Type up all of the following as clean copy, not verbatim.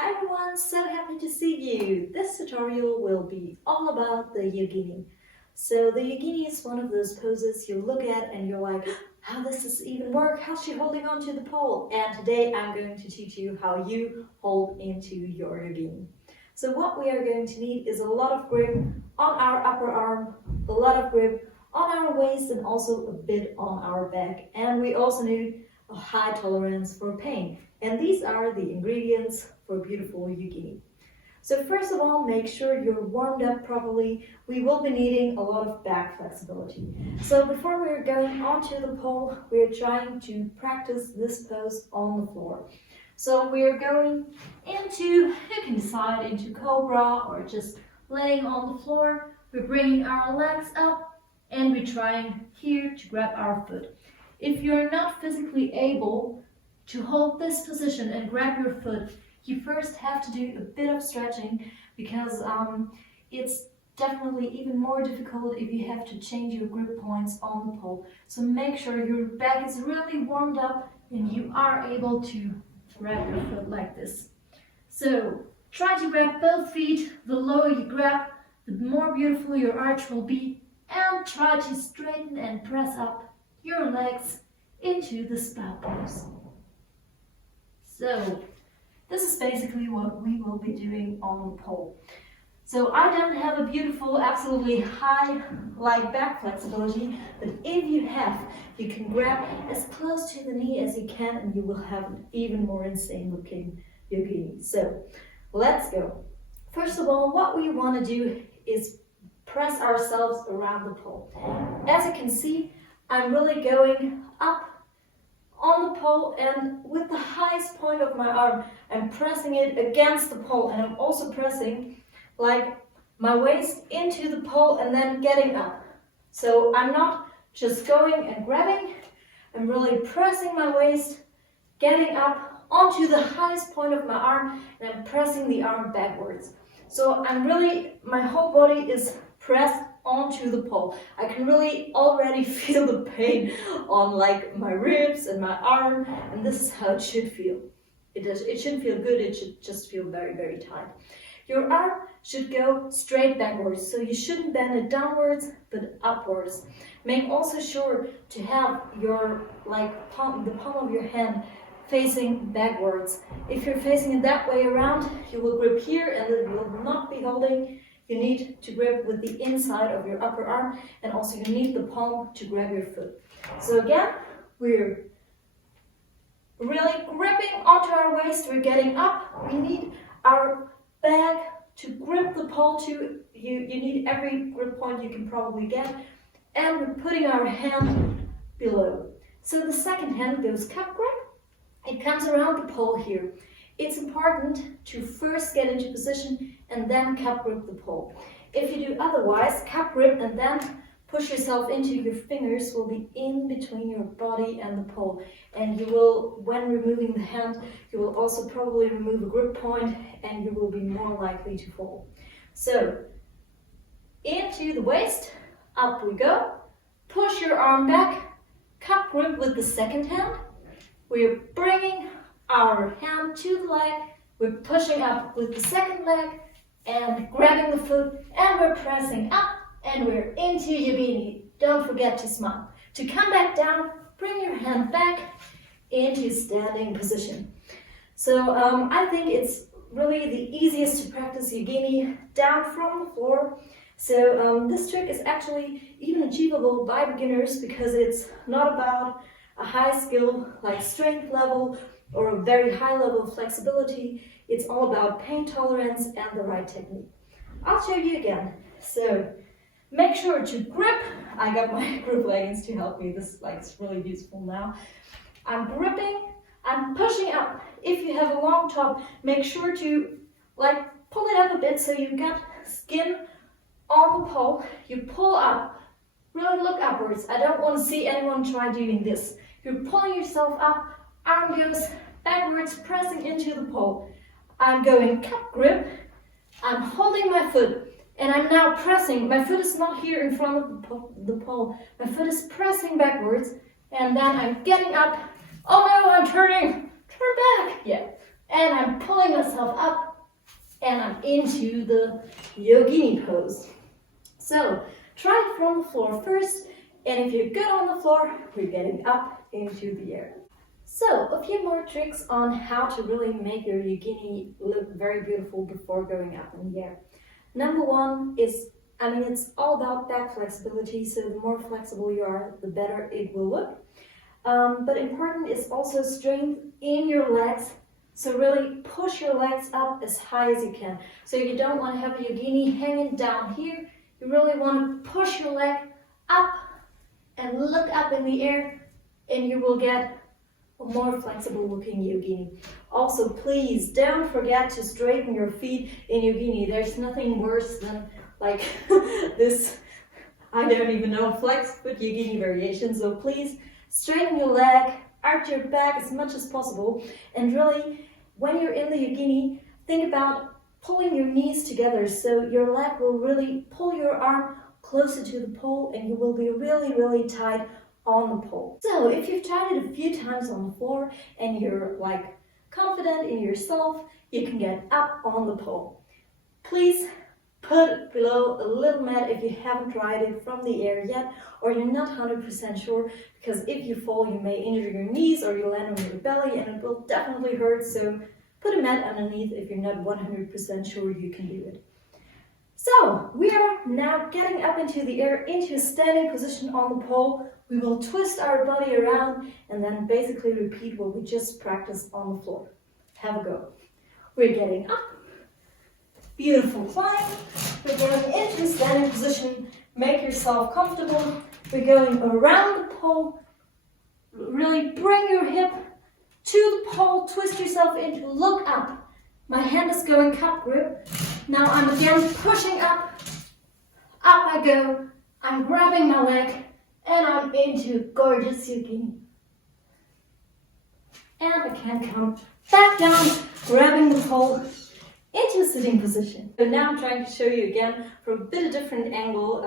Hi everyone, so happy to see you! This tutorial will be all about the Yogini. So the Yogini is one of those poses you look at and you're like, how does this even work? How's she holding on to the pole? And today I'm going to teach you how you hold into your Yogini. So what we are going to need is a lot of grip on our upper arm, a lot of grip on our waist and also a bit on our back. And we also need a high tolerance for pain. And these are the ingredients for beautiful Yogini. So first of all, make sure you're warmed up properly. We will be needing a lot of back flexibility. So before we're going onto the pole, we're trying to practice this pose on the floor. So we're going into, you can decide into cobra or just laying on the floor. We're bringing our legs up and we're trying here to grab our foot. If you're not physically able to hold this position and grab your foot, you first have to do a bit of stretching because it's definitely even more difficult if you have to change your grip points on the pole. So make sure your back is really warmed up and you are able to grab your foot like this. So try to grab both feet. The lower you grab, the more beautiful your arch will be, and try to straighten and press up your legs into the spout pose. So this is basically what we will be doing on the pole. So I don't have a beautiful, absolutely high back flexibility, but if you have, you can grab as close to the knee as you can and you will have an even more insane looking Yogini. So let's go. First of all, what we want to do is press ourselves around the pole. As you can see, I'm really going up on the pole, and with the highest point of my arm, I'm pressing it against the pole, and I'm also pressing my waist into the pole and then getting up. So I'm not just going and grabbing, I'm really pressing my waist, getting up onto the highest point of my arm, and I'm pressing the arm backwards. So my whole body is pressed onto the pole. I can really already feel the pain on my ribs and my arm, and this is how it should feel. It shouldn't feel good, it should just feel very, very tight. Your arm should go straight backwards, so you shouldn't bend it downwards, but upwards. Make also sure to have your the palm of your hand facing backwards. If you're facing it that way around, you will grip here and it will not be holding. You need to grip with the inside of your upper arm, and also you need the palm to grab your foot. So again, we're really gripping onto our waist, we're getting up. We need our back to grip the pole too. You need every grip point you can probably get, and we're putting our hand below. So the second hand goes cup grip. It comes around the pole here. It's important to first get into position and then cup grip the pole. If you do otherwise, cup grip and then push yourself into your fingers will be in between your body and the pole. And you will, when removing the hand, you will also probably remove a grip point and you will be more likely to fall. So, into the waist, up we go. Push your arm back, cup grip with the second hand. We're bringing our hand to the leg, we're pushing up with the second leg and grabbing the foot, and we're pressing up and we're into Yogini. Don't forget to smile. To come back down, bring your hand back into standing position. So I think it's really the easiest to practice Yogini down from the floor. So this trick is actually even achievable by beginners because it's not about a high skill like strength level or a very high level of flexibility. It's all about pain tolerance and the right technique. I'll show you again. So make sure to grip. I got my grip leggings to help me. This is really useful now. I'm gripping, I'm pushing up. If you have a long top, make sure to pull it up a bit so you've got skin on the pole. You pull up, really look upwards. I don't want to see anyone try doing this. You're pulling yourself up, arm goes backwards, pressing into the pole. I'm going cup grip, I'm holding my foot, and I'm now pressing. My foot is not here in front of the pole. My foot is pressing backwards, and then I'm getting up. Oh no, I'm turning, turn back, yeah. And I'm pulling myself up into the Yogini pose. So try it from the floor first, and if you're good on the floor, we're getting up into the air. So a few more tricks on how to really make your Yogini look very beautiful before going up in the air. Number one is, it's all about back flexibility, so the more flexible you are, the better it will look. But important is also strength in your legs. So really push your legs up as high as you can. So you don't want to have a Yogini hanging down here. You really want to push your leg up and look up in the air, and you will get a more flexible looking Yogini. Also, please don't forget to straighten your feet in Yogini. There's nothing worse than like this, I don't even know, flex foot Yogini variation. So please straighten your leg, arch your back as much as possible, and really, when you're in the Yogini, think about pulling your knees together so your leg will really pull your arm closer to the pole, and you will be really, really tight on the pole. So if you've tried it a few times on the floor and you're like confident in yourself, you can get up on the pole. Please put below a little mat if you haven't tried it from the air yet, or you're not 100% sure, because if you fall, you may injure your knees or you land on your belly and it will definitely hurt. So put a mat underneath if you're not 100% sure you can do it. So we are now getting up into the air, into a standing position on the pole. We will twist our body around and then basically repeat what we just practiced on the floor. Have a go. We're getting up. Beautiful climb. We're going into a standing position. Make yourself comfortable. We're going around the pole. Really bring your hip to the pole. Twist yourself into, look up. My hand is going cup grip. Now I'm again pushing up. Up I go. I'm grabbing my leg and I'm into gorgeous Yogini. And I can come back down, grabbing the pole into a sitting position. So now I'm trying to show you again from a bit of different angle.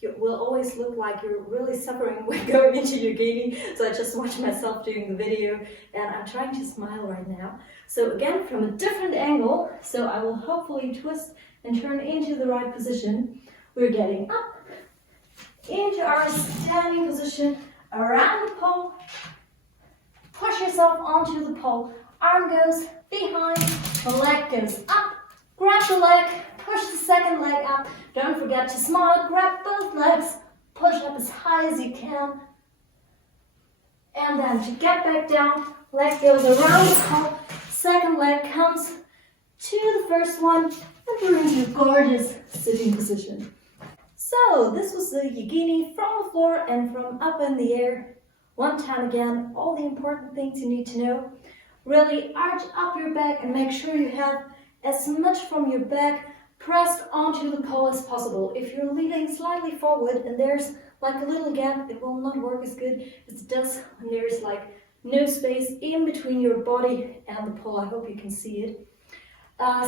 You will always look like you're really suffering when going into Yogini. So I just watched myself doing the video and I'm trying to smile right now. So again, from a different angle, so I will hopefully twist and turn into the right position. We're getting up into our standing position, around the pole. Push yourself onto the pole. Arm goes behind, the leg goes up. Grab the leg, push the second leg up. Don't forget to smile, grab both legs, push up as high as you can. And then to get back down, leg goes around the pole, second leg comes to the first one, and we're into a gorgeous sitting position. So this was the Yogini from the floor and from up in the air. One time again, all the important things you need to know. Really arch up your back and make sure you have as much from your back pressed onto the pole as possible. If you're leaning slightly forward and there's like a little gap, it will not work as good as it does when there's like no space in between your body and the pole. I hope you can see it.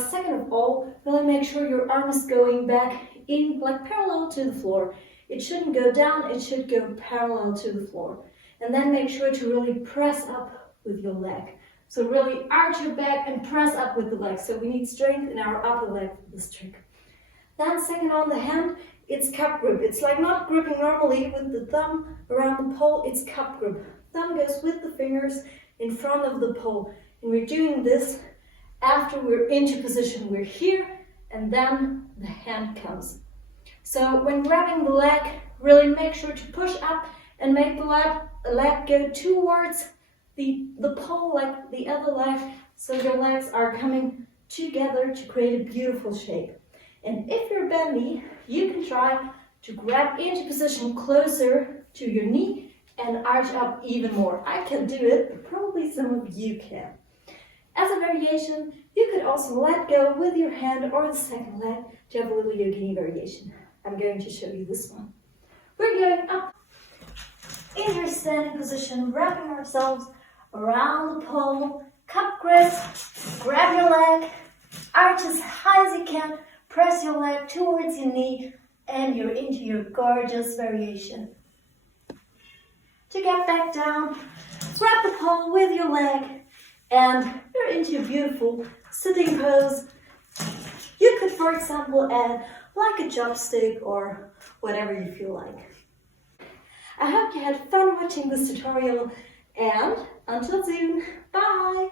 Second of all, really make sure your arm is going back in like parallel to the floor. It shouldn't go down, it should go parallel to the floor. And then make sure to really press up with your leg. So really arch your back and press up with the leg. So we need strength in our upper leg for this trick. Then second on the hand, it's cup grip. It's like not gripping normally with the thumb around the pole, it's cup grip. Thumb goes with the fingers in front of the pole. And we're doing this after we're into position. We're here and then the hand comes. So when grabbing the leg, really make sure to push up and make the leg go towards the pole like the other leg, so your legs are coming together to create a beautiful shape. And if you're bendy, you can try to grab into position closer to your knee and arch up even more. I can do it, but probably some of you can. As a variation, you could also let go with your hand or the second leg to have a little Yogini variation. I'm going to show you this one. We're going up in your standing position, wrapping ourselves around the pole, cup grip, grab your leg, arch as high as you can, press your leg towards your knee, and you're into your gorgeous variation. To get back down, wrap the pole with your leg, and you're into a beautiful sitting pose. You could, for example, add like a chopstick or whatever you feel like. I hope you had fun watching this tutorial, and until soon, bye!